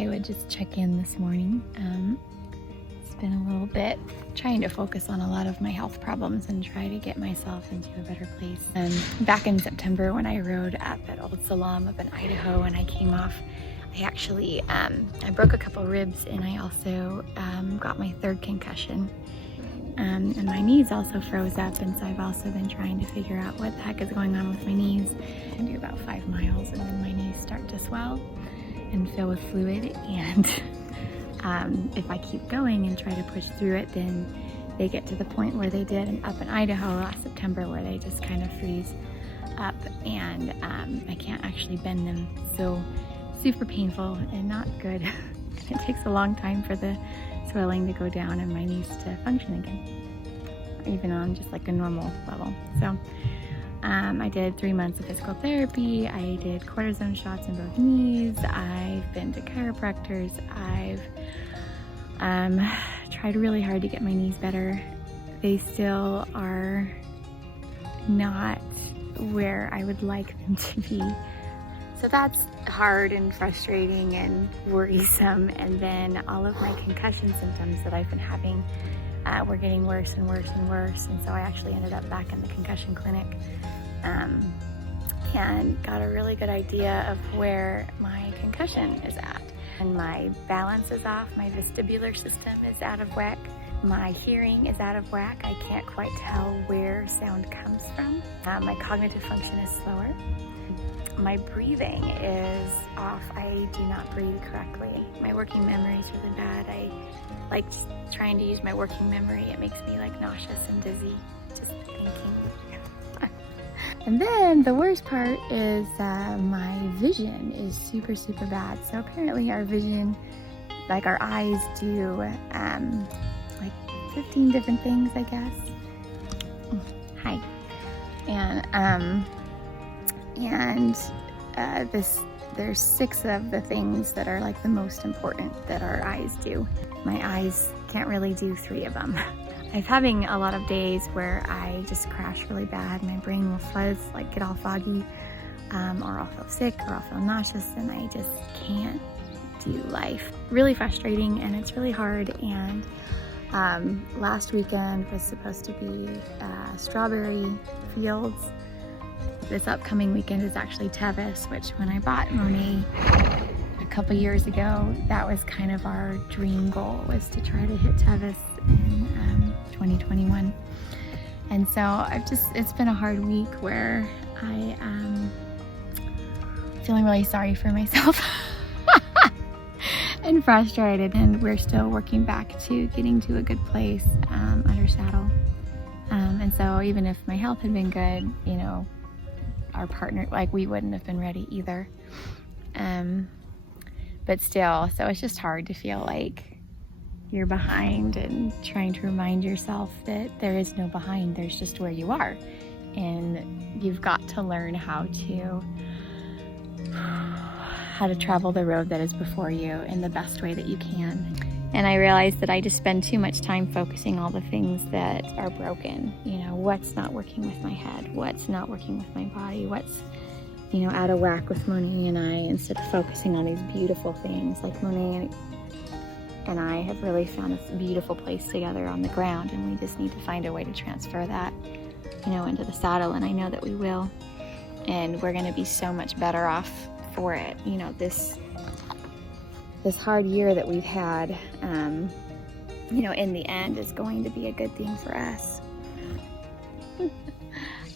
I would just check in this morning. It's been a little bit trying to focus on a lot of my health problems and try to get myself into a better place. Back in September when I rode at that old Salam up in Idaho and I came off, I actually, I broke a couple ribs and I also got my third concussion. And my knees also froze up, and so I've also been trying to figure out what the heck is going on with my knees. I do about 5 miles and then my knees start to swell and fill with fluid, and if I keep going and try to push through it, then they get to the point where they did up in Idaho last September where they just kind of freeze up and I can't actually bend them. So super painful and not good. It takes a long time for the swelling to go down and my knees to function again, even on just like a normal level. So I did 3 months of physical therapy. I did cortisone shots in both knees. I've been to chiropractors. I've tried really hard to get my knees better. They still are not where I would like them to be. So that's hard and frustrating and worrisome. And then all of my concussion symptoms that I've been having were getting worse and worse and worse. And so I actually ended up back in the concussion clinic and got a really good idea of where my concussion is at. And my balance is off, my vestibular system is out of whack, my hearing is out of whack. I can't quite tell where sound comes from. My cognitive function is slower. My breathing is off. I do not breathe correctly. My working memory is really bad. I like trying to use my working memory. It makes me like nauseous and dizzy just thinking. And then the worst part is my vision is super, super bad. So apparently our vision, like our eyes do like 15 different things, I guess. Hi. And there's 6 of the things that are like the most important that our eyes do. My eyes can't really do 3 of them. I'm having a lot of days where I just crash really bad. My brain will fuzz, like get all foggy, or I'll feel sick, or I'll feel nauseous, and I just can't do life. Really frustrating, and it's really hard. And last weekend was supposed to be strawberry fields. This upcoming weekend is actually Tevis, which when I bought Monet a couple years ago, that was kind of our dream goal, was to try to hit Tevis in 2021. And so it's been a hard week where I am feeling really sorry for myself and frustrated, and we're still working back to getting to a good place under saddle. And so even if my health had been good, you know, our partner, like we wouldn't have been ready either. But still, so it's just hard to feel like you're behind and trying to remind yourself that there is no behind, there's just where you are. And you've got to learn how to travel the road that is before you in the best way that you can. And I realized that I just spend too much time focusing on all the things that are broken. You know, what's not working with my head, what's not working with my body, what's, you know, out of whack with Monet and I, instead of focusing on these beautiful things. Like Monet and I have really found this beautiful place together on the ground, and we just need to find a way to transfer that, you know, into the saddle, and I know that we will. And we're gonna be so much better off for it. You know, this hard year that we've had, you know, in the end is going to be a good thing for us. And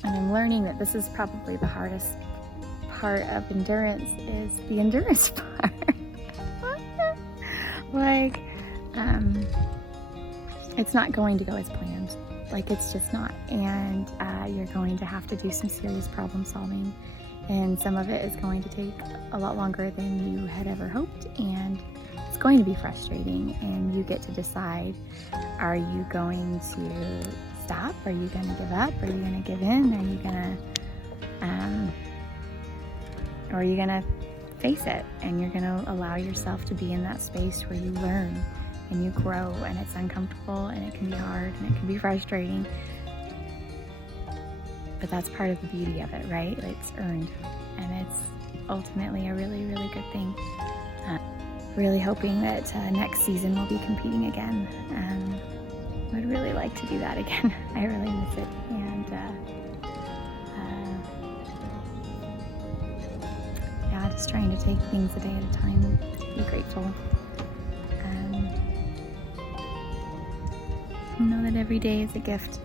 I'm learning that this is probably the hardest part of endurance, is the endurance part. Like, it's not going to go as planned. Like, it's just not. And you're going to have to do some serious problem solving. And some of it is going to take a lot longer than you had ever hoped. And it's going to be frustrating. And you get to decide, are you going to stop? Are you going to give up? Are you going to give in? Or are you going to face it, and you're going to allow yourself to be in that space where you learn and you grow, and it's uncomfortable and it can be hard and it can be frustrating, but that's part of the beauty of it, right? It's earned, and it's ultimately a really, really good thing. really hoping that next season we'll be competing again. I would really like to do that again. I really miss it. And yeah, just trying to take things a day at a time, be grateful. Know that every day is a gift.